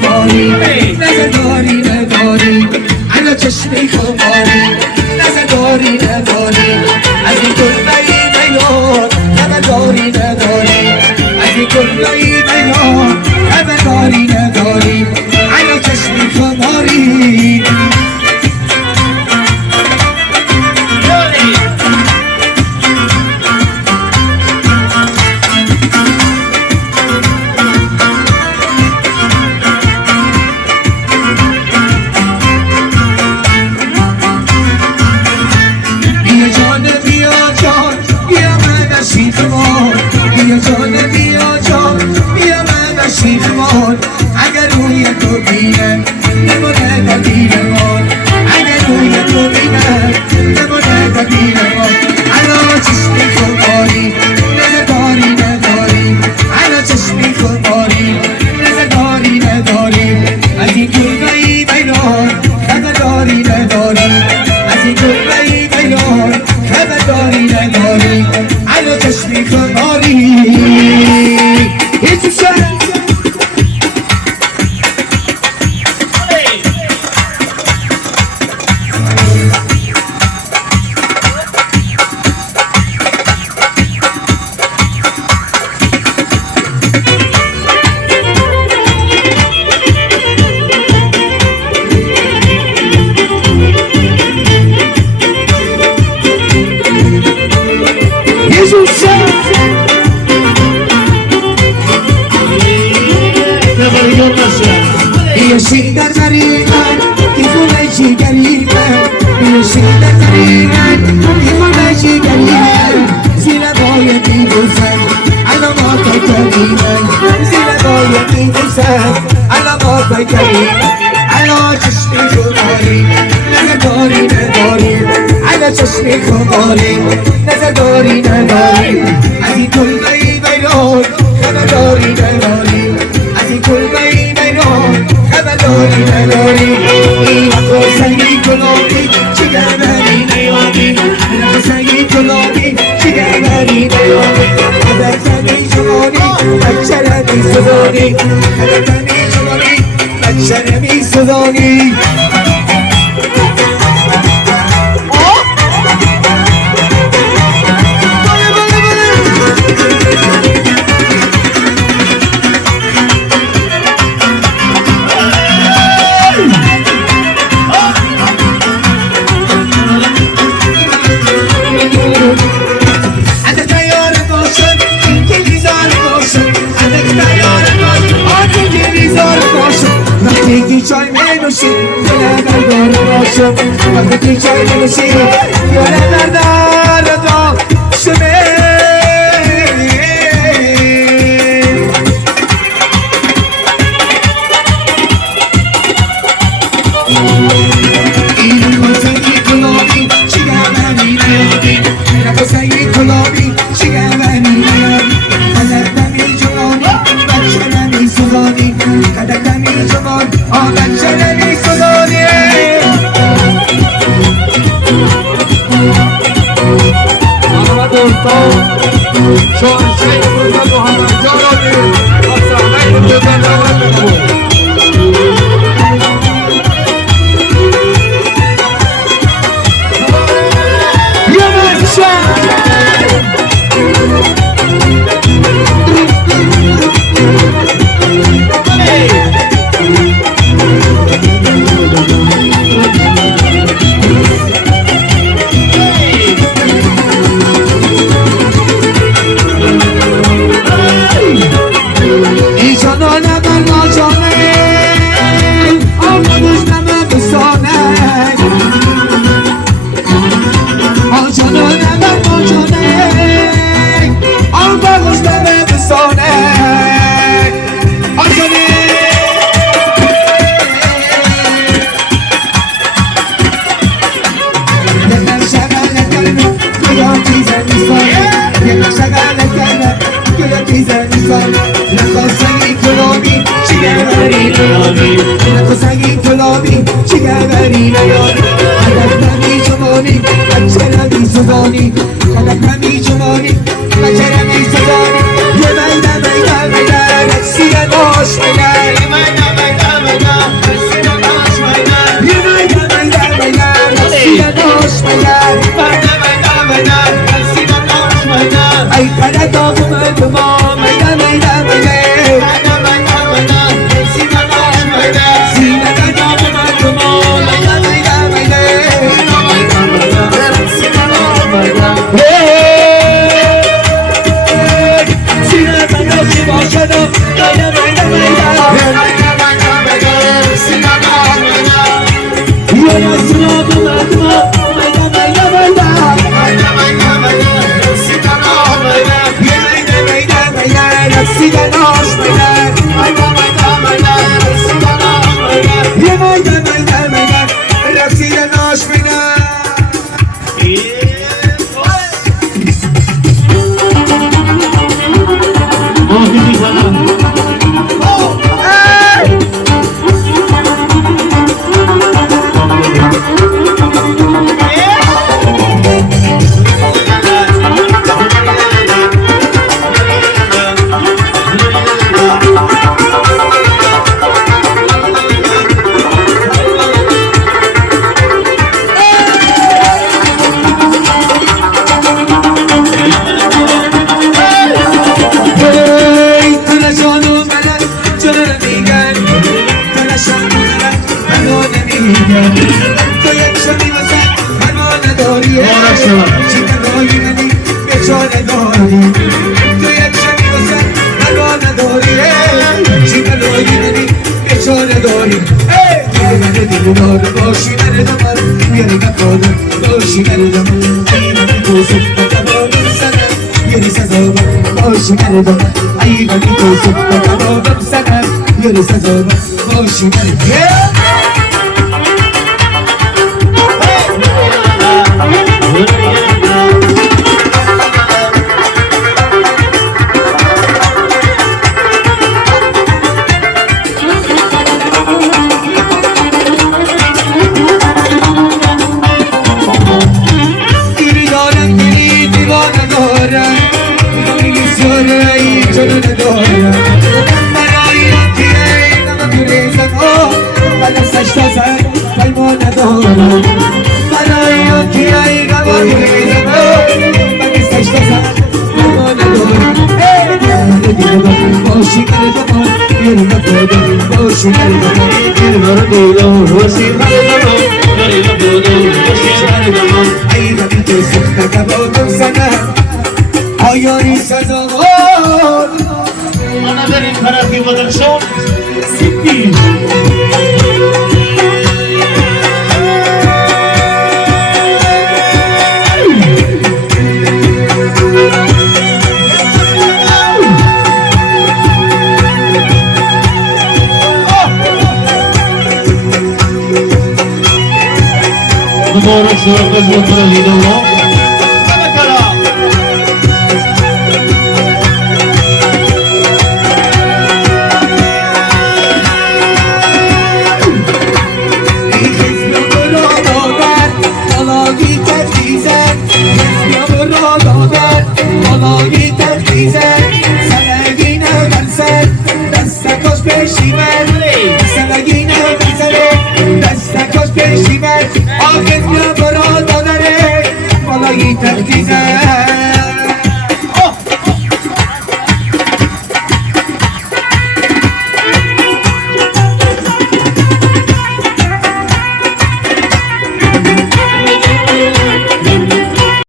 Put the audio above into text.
خماری نزداری نداری على چشمی خماری نزداری نداری از این کلبهی بیار خبرداری نداری از این کلبهی بیار خبرداری نداری على چشمی خماری اگر روی تو بینم نمونه دبیرمان اگر روی تو بینم نمونه دبیرمان علا چشمی خماری نزداری نداری علا چشمی خماری نزداری نداری از این کلبهی بیار خبرداری نداری از این کلبهی بیار خبرداری نداری علا چشمی خماری بیاشید در غریبن دیوونه جیگریبن بیاشید در غریبن دیوونه جیگریبن زیر بای میبوزن علامات کریمن زیر بای میبوزن علامات کریمن علا چشمی خماری نزداری نداری علا چشمی خماری نزداری نداری از این کلبهی بیار خبرداری نداری از این کلبهی بیار خبرداری نداری این وقت سنگی کلامی چگربری نیابی این وقت سنگی کلامی چگربری نیابی خبر زنی شمانی بچه نمی سزانی خبر زنی شمانی بچه نمی سزانی وقتی چای می‌نوشی دلم بردار باشم وقتی چای می‌نوشی دلم بردار باشم این واسه گلابی چیگربری نیابی این واسه گلابی چیگربری نیابی خدک نمی جوانی بچه نمی سوزانی خدک نمی جوان بچه نمی سوزانی چون شیخ بزرگ و همه جارانی و صحنه بزرگ دعوت بود سگی کلابی چیگربری نیاری خدک نمی جمانی بچه نمی سزانی خدک نمی جمانی بچه نمی سزانی یه میدن میدن میدن سیر باش میدن داری یه دیگه داره باشی نردم یه نفادم باشی نردم ایمانی تو سفت کبابم سنم یه سزا باشی نردم ایمانی تو سفت کبابم سنم یه سزا باشی نردم آیاری سزاوار انا بریم طرفی بدرشون سیپی Numara sırası kontrol ediyor.